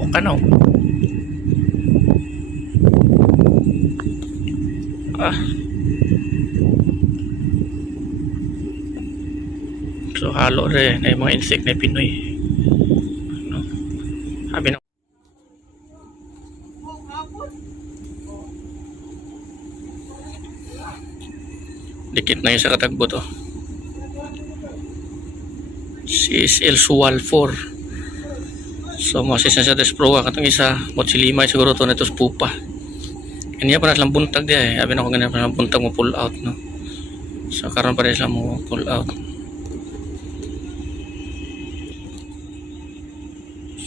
Bukanaw. So halo rin na yung mga insect na Pinoy, no? Sabi na dikit na yung sa katagbo to. CSL Sual 4. So masisya sa Desproa katong isa Mochilimay siguro to na ito pupa. Kanya pa na silang buntag diya Sabi na ko ganyan pa silang buntag mo pull out, no? So karon pa rin sila mo pull out.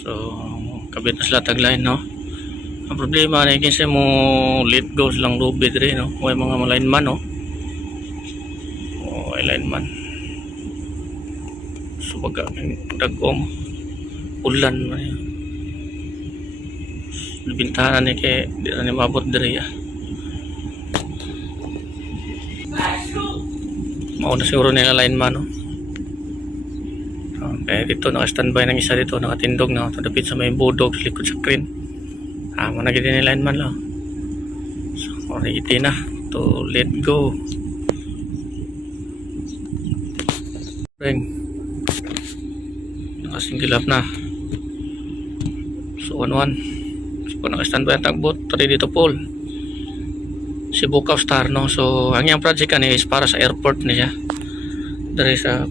So kabit na sila tagline, no? Ang problema na kasi mo let go silang lubid rin, no? May mga lineman, no? O lineman. So baga dagom ulan man yan. Bintahan ni kay di na ni mabot diri Mauna siguro nila lineman, no? Okay, dito naka-standby ng isa dito, nakatindog na tadapit sa may budog sa likod sa crane. Managin din nila lineman lang. So, origiti na to let go. Ring. Naka-single up na. So, 1-1. So, naka-standby ang tagbot. Tari dito, Paul. Si Bukaw Star, no? So, ang yung project kanina is para sa airport niya. Dari sa,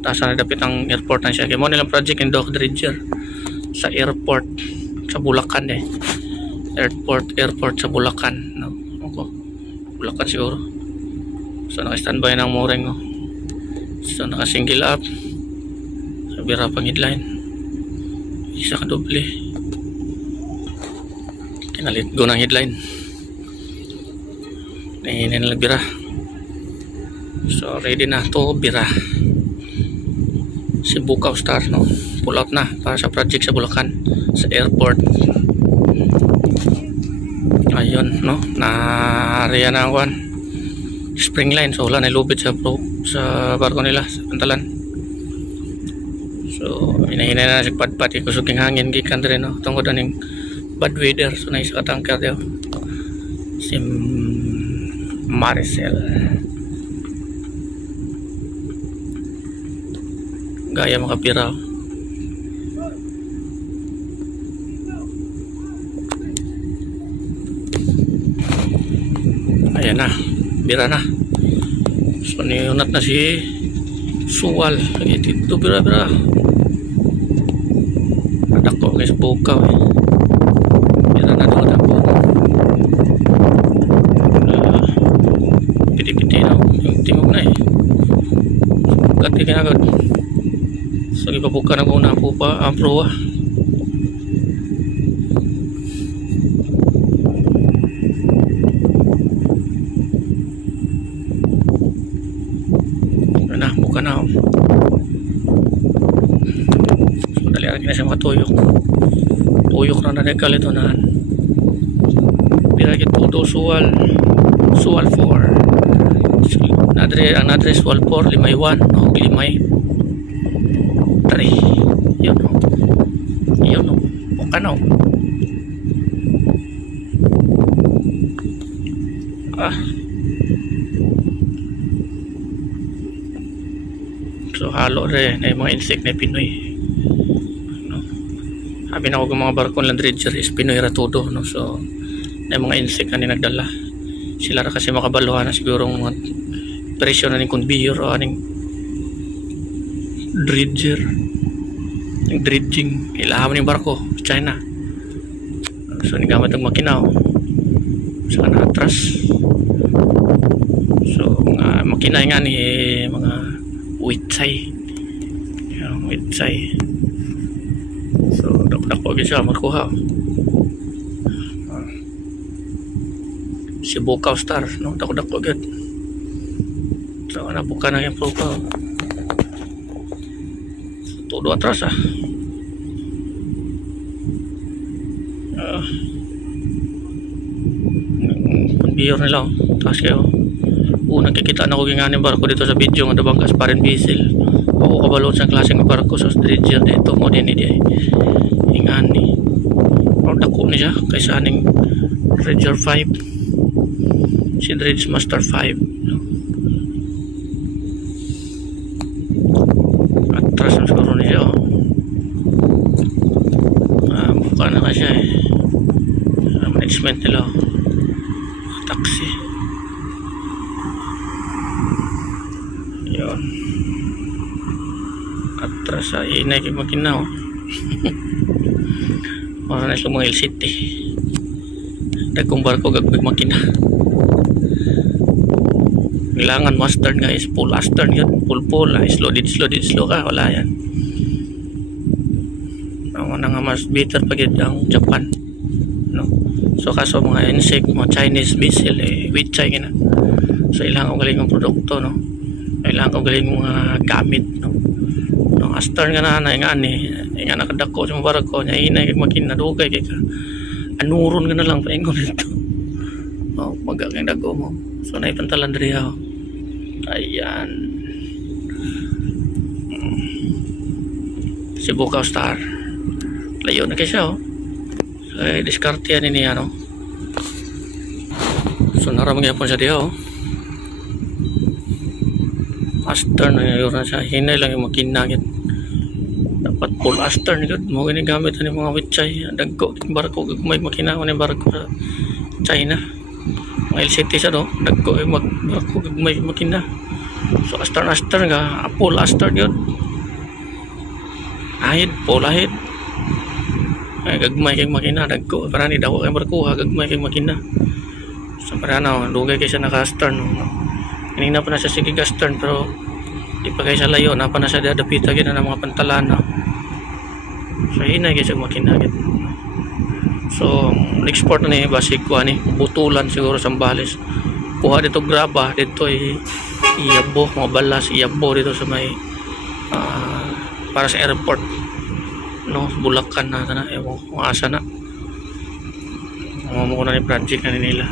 taas na dapit ang airport na siya. Kaya mo nilang project yung Dock Dredger sa airport sa Bulacan airport sa Bulacan, no? Okay. Bulacan siguro. So naka-standby ng mooring, no? So naka-single up sa bira pang headline, isa ka doble kinalit go ng headline na bira. So ready na to bira si Bukaw Star, no? Pull out na para sa project sa Bulacan sa airport. Ayun, no? Na area na ang spring line. So wala na lubid sa barko nila sa pantalan. So inahinay na si padpad kusog king hangin gikan rin, no? Tungod aning bad weather. So na isa katangker daw si Maricel gaya makapiraw. Ayan na, bira na. So niyunat na si Suwal. Ito bira adako guys, Bukaw bira na daw adako. Piti-piti na yung tingog na gati kinagad. So ipabuka na ko na pupa ang proa. Na buka na. So dali lagi na siya mga tuyok na nadegal ito na biragit po Sual 4. So, ang address Sual 4 Limay 1, no? Limay 3. Yun, no? Bukanaw. So halo rin na yung mga insect na Pinoy, no? Sabi na ko mga barko ng dredger is Pinoy ratudo, no? So na yung mga insect na nagdala sila ra kasi makabaluhan na siguro mga presyo na ng conveyor o aning dredger yung dredging ilahaman yung barko sa China. So nigamit ang makina sa atras. So mga makina nga ni mga witsay, so dako siya magkuha. Si Bukaw Star, no? Dako agad. So nabuka na yung Bukaw. Todo atras conveyor nila taas kayo. Nakikita na ko ginganing barko dito sa video nga Dabangkas Parin Bisil. Ako kabalot sa klaseng barko sa dredger dito mo din ingani siya kaysa aning Dredger 5, si Dredge Master 5, no? Atras na siguro niya, oh. Buka na ka siya, eh. Management nila, oh. Taxi yun, atras sa inay kay makina, oh. Para na sila mga LCT dagkong barko gagmig makina. Kailangan master guys, full astern yun, full slow ka, wala yan. Ang nga mas better pagid ang Japan, no? So kaso mga insect, mga Chinese vessel, with China, so ilang galing ang produkto, no? Ilang galing mga gamit, no? No, astern nga na nga nga nakadako sa barko nya inay kay makina dugay kay ka anuron ka na lang paingon dito, oh, magagay dago mo. So naipantalan diri, oh. Ayan, si Bukaw Star layo na kay siya, oh. So diskarte yan niya, no? So naramang yapon siya diya, oh. Astern na yun na siya, hinay lang yung makinagit. Dapat full astern yun, mo ginigamit ang mga witchay, dagko barko may makina ko ni barko sa China, mga LCT siya, no? Dagko barko may makina. So astern ka, full astern yun, ahid, full ahid, ay gagmay kay makina, dagko para ni daw kay barko, gagmay kay makina. So para na, dugay kay siya naka-astern, no? Kanina pa na siya sige astern, pero di pa kayo sa layo, napa na siya dadapita gina ng mga pantalan, no? So hinay kayo sa makinagit. So export na ni basig ko ani butulan siguro sa Zambales, kuha dito graba dito, iyabo mga balas, iyabo dito sa may para sa airport, no? Bulacan na ewan kung asa na mo na ni project na nila.